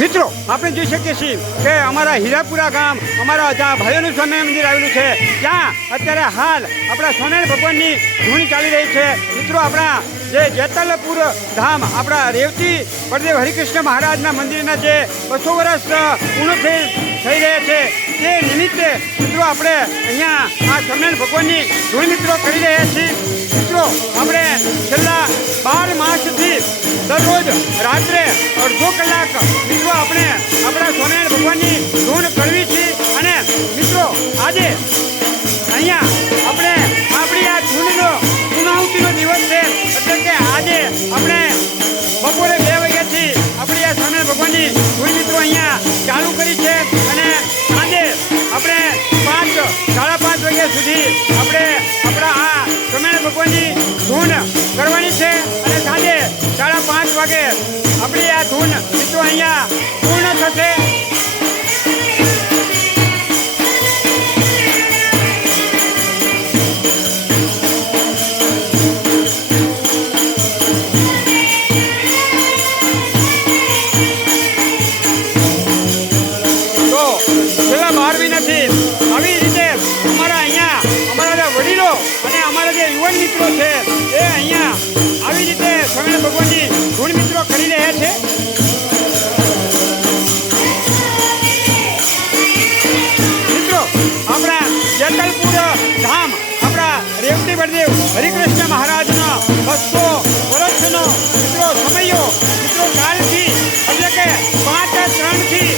મિત્રો આપણે જોઈ શકીએ છીએ કે અમારા હીરાપુરા ગામ અમારા જ્યાં ભાઈઓનું સ્વામિનારાયણ મંદિર આવેલું છે ત્યાં અત્યારે હાલ આપણા સ્વામિનારાયણ ભગવાનની ધૂન ચાલી રહી છે. મિત્રો આપણા જે જેતલપુર ધામ આપણા રેવતી બળદેવ હરિકૃષ્ણ મહારાજના મંદિરના જે 200 વર્ષ પૂર્ણ થઈ રહ્યા છે તે નિમિત્તે મિત્રો આપણે અહીંયા આ સ્વામિનારાયણ ભગવાનની ધૂન મિત્રો કરી રહ્યા છીએ. મિત્રો આપણે છેલ્લા 12 માસથી દરરોજ રાત્રે અડધો કલાક મિત્રો આપણે આપણા સ્વામિનારાયણ ભગવાનની ધૂન કરવી છે. અને મિત્રો આજે અહીંયા આપણે આપણી આ ધૂનનો પૂર્ણાહુતિનો દિવસ છે એટલે કે આજે આપણે બપોરે 2 વાગ્યાથી આપણી આ સ્વામિનારાયણ ભગવાનની ધૂન મિત્રો અહીંયા ચાલુ કરી છે અને આજે આપણે 5 સાડા 5 વાગ્યા સુધી આપણે આપણા આ સ્વામિનારાયણ ભગવાનની ધૂન કરવાની છે અને સાંજે 5:30 વાગે આપણી આ ધૂન મિત્રો અહીંયા પૂર્ણ થશે. તો છેલ્લા 12 મહિનાથી આવી રીતે અમારા અહીંયા અમારા જે વડીલો અને અમારા જે યુવાન મિત્રો છે એ અહીંયા આવી રીતે સ્વામિનારાયણ ભગવાનની ધૂન મિત્રો કરી રહ્યા છે. મિત્રો આપણા જેતલપુર ધામ આપણા રેવતી બળદેવ હરિકૃષ્ણ મહારાજનો 200 વર્ષનો મિત્રો સમયો મિત્રો કાલથી એટલે કે 5/3 થી